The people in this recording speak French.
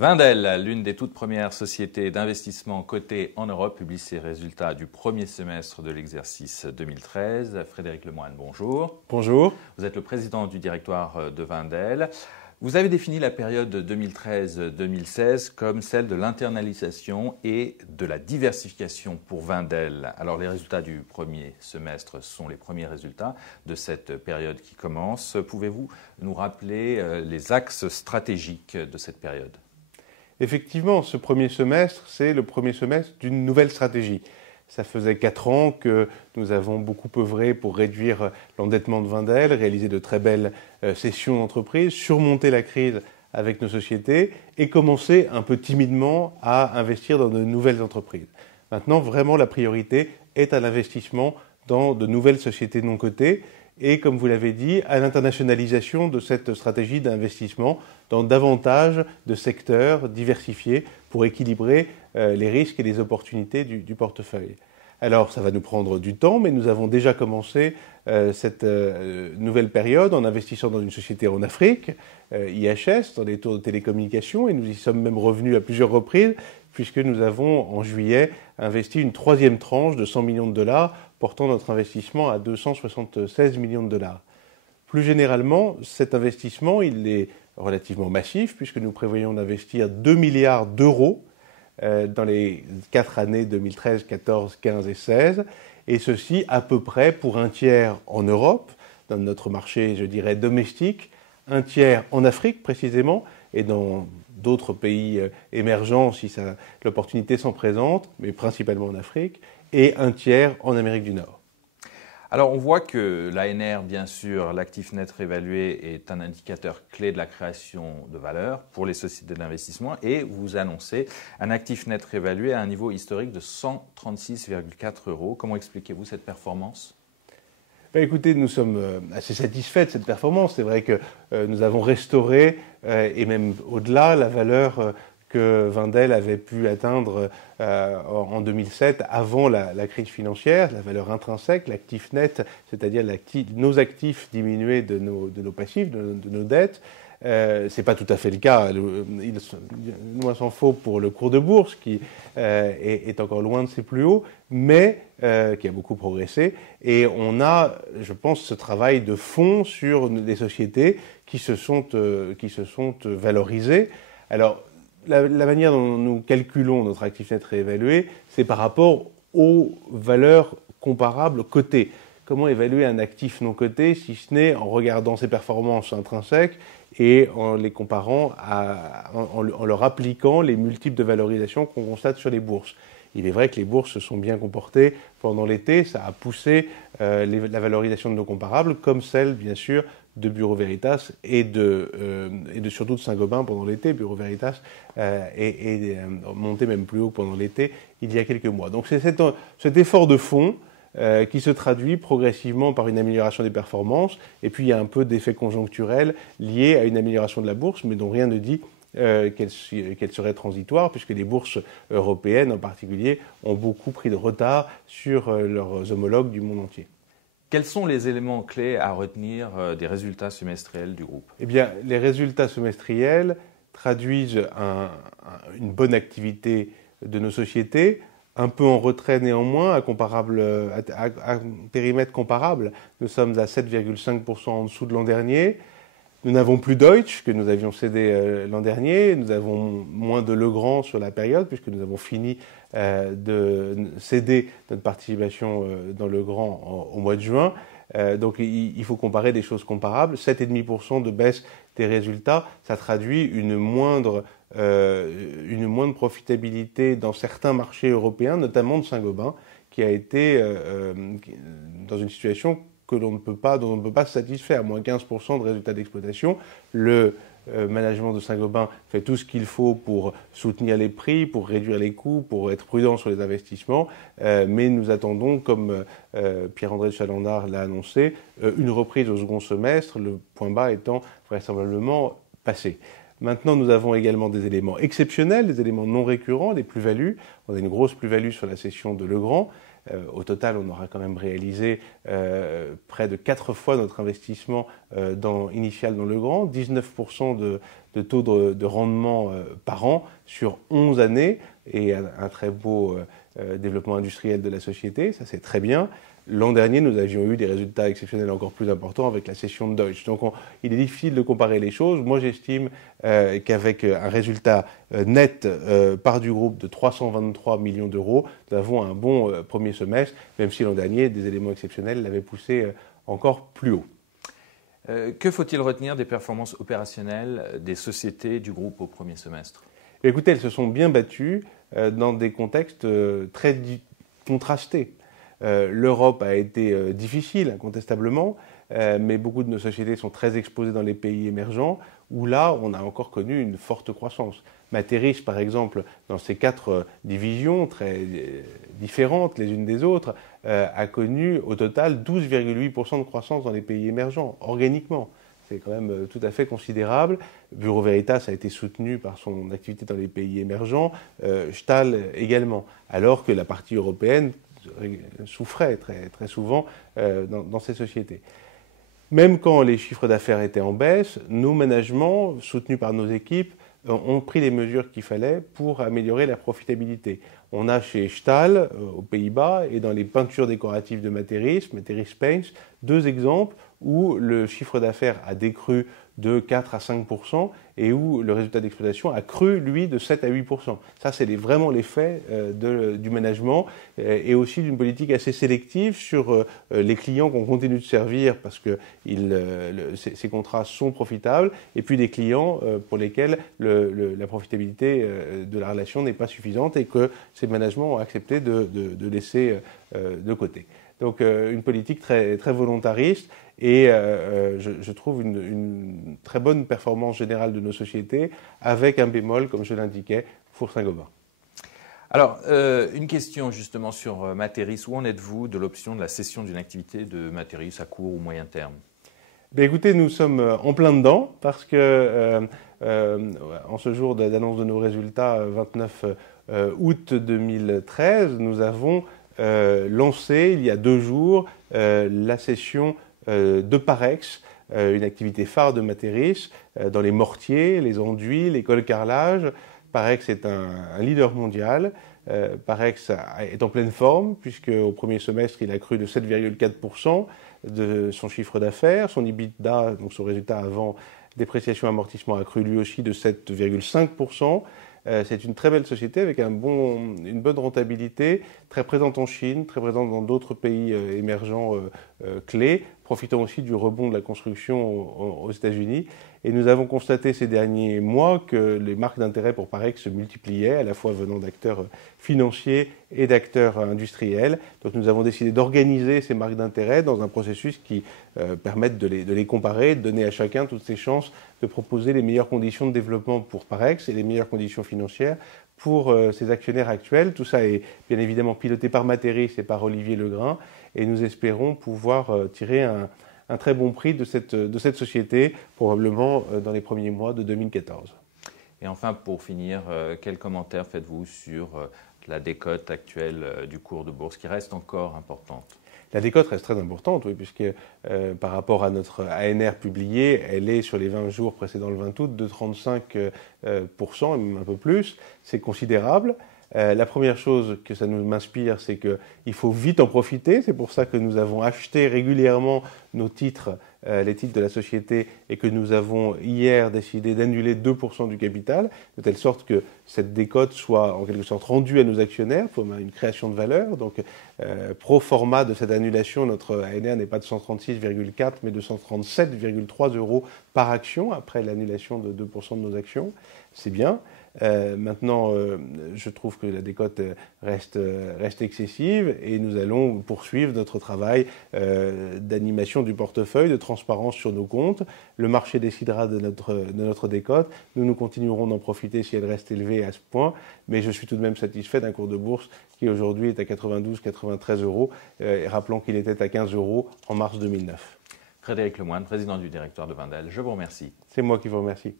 Wendel, l'une des toutes premières sociétés d'investissement cotées en Europe, publie ses résultats du premier semestre de l'exercice 2013. Frédéric Lemoine, bonjour. Bonjour. Vous êtes le président du directoire de Wendel. Vous avez défini la période 2013-2016 comme celle de l'internalisation et de la diversification pour Wendel. Alors les résultats du premier semestre sont les premiers résultats de cette période qui commence. Pouvez-vous nous rappeler les axes stratégiques de cette période ? Effectivement, ce premier semestre, c'est le premier semestre d'une nouvelle stratégie. Ça faisait 4 ans que nous avons beaucoup œuvré pour réduire l'endettement de Wendel, réaliser de très belles cessions d'entreprises, surmonter la crise avec nos sociétés et commencer un peu timidement à investir dans de nouvelles entreprises. Maintenant, vraiment, la priorité est à l'investissement dans de nouvelles sociétés non cotées et, comme vous l'avez dit, à l'internationalisation de cette stratégie d'investissement dans davantage de secteurs diversifiés pour équilibrer les risques et les opportunités du portefeuille. Alors, ça va nous prendre du temps, mais nous avons déjà commencé cette nouvelle période en investissant dans une société en Afrique, IHS, dans les tours de télécommunications, et nous y sommes même revenus à plusieurs reprises, puisque nous avons, en juillet, investi une 3e tranche de 100 millions de dollars, portant notre investissement à 276 millions de dollars. Plus généralement, cet investissement, il est relativement massif, puisque nous prévoyons d'investir 2 milliards d'euros dans les 4 années 2013, 14, 15 et 16, et ceci à peu près pour un tiers en Europe, dans notre marché, je dirais, domestique, un tiers en Afrique précisément, et dans d'autres pays émergents si l'opportunité s'en présente, mais principalement en Afrique, et un tiers en Amérique du Nord. Alors on voit que l'ANR, bien sûr, l'actif net réévalué, est un indicateur clé de la création de valeur pour les sociétés d'investissement et vous annoncez un actif net réévalué à un niveau historique de 136,4 €. Comment expliquez-vous cette performance ? Écoutez, nous sommes assez satisfaits de cette performance. C'est vrai que nous avons restauré, et même au-delà, la valeur que Wendel avait pu atteindre en 2007, avant la crise financière, la valeur intrinsèque, l'actif net, c'est-à-dire nos actifs diminués de nos passifs, de nos dettes. C'est pas tout à fait le cas. Loin s'en faut pour le cours de bourse qui est encore loin de ses plus hauts, mais qui a beaucoup progressé. Et on a, je pense, ce travail de fond sur des sociétés qui se sont valorisées. Alors, la manière dont nous calculons notre actif net réévalué, c'est par rapport aux valeurs comparables cotées. Comment évaluer un actif non coté si ce n'est en regardant ses performances intrinsèques et en les comparant, en leur appliquant les multiples de valorisation qu'on constate sur les bourses. Il est vrai que les bourses se sont bien comportées pendant l'été, ça a poussé la valorisation de nos comparables, comme celle, bien sûr, de Bureau Veritas et surtout de Saint-Gobain pendant l'été. Bureau Veritas est monté même plus haut pendant l'été, il y a quelques mois. Donc c'est cet effort de fond qui se traduit progressivement par une amélioration des performances, et puis il y a un peu d'effet conjoncturel lié à une amélioration de la bourse, mais dont rien ne dit qu'elle serait transitoire, puisque les bourses européennes en particulier ont beaucoup pris de retard sur leurs homologues du monde entier. Quels sont les éléments clés à retenir des résultats semestriels du groupe ? Eh bien, les résultats semestriels traduisent une bonne activité de nos sociétés, un peu en retrait néanmoins, à périmètre comparable. Nous sommes à 7,5% en dessous de l'an dernier. Nous n'avons plus Deutsche, que nous avions cédé l'an dernier. Nous avons moins de Legrand sur la période, puisque nous avons fini de céder notre participation dans Legrand au mois de juin. Donc il faut comparer des choses comparables. 7,5% de baisse des résultats, ça traduit une moindre profitabilité dans certains marchés européens, notamment de Saint-Gobain, qui a été dans une situation dont on ne peut pas se satisfaire. Moins 15% de résultats d'exploitation. Le management de Saint-Gobain fait tout ce qu'il faut pour soutenir les prix, pour réduire les coûts, pour être prudent sur les investissements. Mais nous attendons, comme Pierre-André de Chalandard l'a annoncé, une reprise au second semestre, le point bas étant vraisemblablement passé. Maintenant, nous avons également des éléments exceptionnels, des éléments non récurrents, des plus-values. On a une grosse plus-value sur la cession de Legrand. Au total, on aura quand même réalisé près de 4 fois notre investissement initial dans Legrand, 19% de taux de rendement par an sur 11 années et un très beau développement industriel de la société, ça c'est très bien. L'an dernier, nous avions eu des résultats exceptionnels encore plus importants avec la cession de Deutsche. Donc il est difficile de comparer les choses. Moi j'estime qu'avec un résultat net part du groupe de 323 millions d'euros, nous avons un bon premier semestre, même si l'an dernier, des éléments exceptionnels l'avaient poussé encore plus haut. Que faut-il retenir des performances opérationnelles des sociétés du groupe au premier semestre ? Écoutez, elles se sont bien battues dans des contextes très contrastés. L'Europe a été difficile, incontestablement, mais beaucoup de nos sociétés sont très exposées dans les pays émergents, où là, on a encore connu une forte croissance. Materis, par exemple, dans ces 4 divisions très différentes les unes des autres, a connu au total 12,8% de croissance dans les pays émergents, organiquement. C'est quand même tout à fait considérable. Bureau Veritas a été soutenu par son activité dans les pays émergents, Stahl également, alors que la partie européenne souffrait très souvent dans ces sociétés. Même quand les chiffres d'affaires étaient en baisse, nos managements, soutenus par nos équipes, ont pris les mesures qu'il fallait pour améliorer la profitabilité. On a chez Stahl, aux Pays-Bas, et dans les peintures décoratives de Materis Paints, 2 exemples où le chiffre d'affaires a décru de 4 à 5% et où le résultat d'exploitation a cru, lui, de 7 à 8%. Ça, c'est vraiment l'effet du management et aussi d'une politique assez sélective sur les clients qu'on continue de servir parce que ces contrats sont profitables et puis des clients pour lesquels la profitabilité de la relation n'est pas suffisante et que ces managements ont accepté de laisser de côté. Donc une politique très volontariste et je trouve une très bonne performance générale de nos sociétés avec un bémol, comme je l'indiquais, pour Saint-Gobain. Alors, une question justement sur Materis. Où en êtes-vous de l'option de la cession d'une activité de Materis à court ou moyen terme ? Bien, écoutez, nous sommes en plein dedans parce que en ce jour d'annonce de nos résultats, 29 août 2013, nous avons lancé il y a 2 jours la cession de Parex, une activité phare de Materis, dans les mortiers, les enduits, les colcarlages. Parex est un leader mondial. Parex est en pleine forme puisque au premier semestre, il a cru de 7,4% de son chiffre d'affaires. Son EBITDA, donc son résultat avant dépréciation et amortissement, a cru lui aussi de 7,5%. C'est une très belle société avec une bonne rentabilité, très présente en Chine, très présente dans d'autres pays émergents clés, profitant aussi du rebond de la construction aux États-Unis. Et nous avons constaté ces derniers mois que les marques d'intérêt pour Parex se multipliaient, à la fois venant d'acteurs financiers et d'acteurs industriels. Donc nous avons décidé d'organiser ces marques d'intérêt dans un processus qui permette de les comparer, de donner à chacun toutes ses chances de proposer les meilleures conditions de développement pour Parex et les meilleures conditions financières pour ses actionnaires actuels. Tout ça est bien évidemment piloté par Materis et par Olivier Legrain et nous espérons pouvoir tirer un très bon prix de cette société, probablement dans les premiers mois de 2014. Et enfin, pour finir, quel commentaire faites-vous sur la décote actuelle du cours de bourse qui reste encore importante ? La décote reste très importante, oui, puisque par rapport à notre ANR publié, elle est sur les 20 jours précédant le 20 août de 35%, et même un peu plus. C'est considérable. La première chose que ça m'inspire, c'est qu'il faut vite en profiter. C'est pour ça que nous avons acheté régulièrement nos titres, les titres de la société, et que nous avons hier décidé d'annuler 2% du capital, de telle sorte que cette décote soit en quelque sorte rendue à nos actionnaires pour une création de valeur. Donc, pro forma de cette annulation, notre ANR n'est pas de 136,4 mais de 137,3 € par action après l'annulation de 2% de nos actions. C'est bien. Maintenant, je trouve que la décote reste excessive et nous allons poursuivre notre travail d'animation du portefeuille, de transparence sur nos comptes. Le marché décidera de notre décote. Nous continuerons d'en profiter si elle reste élevée à ce point, mais je suis tout de même satisfait d'un cours de bourse qui aujourd'hui est à 92-93 €, et rappelons qu'il était à 15 € en mars 2009. Frédéric Lemoine, président du directoire de Wendel, je vous remercie. C'est moi qui vous remercie.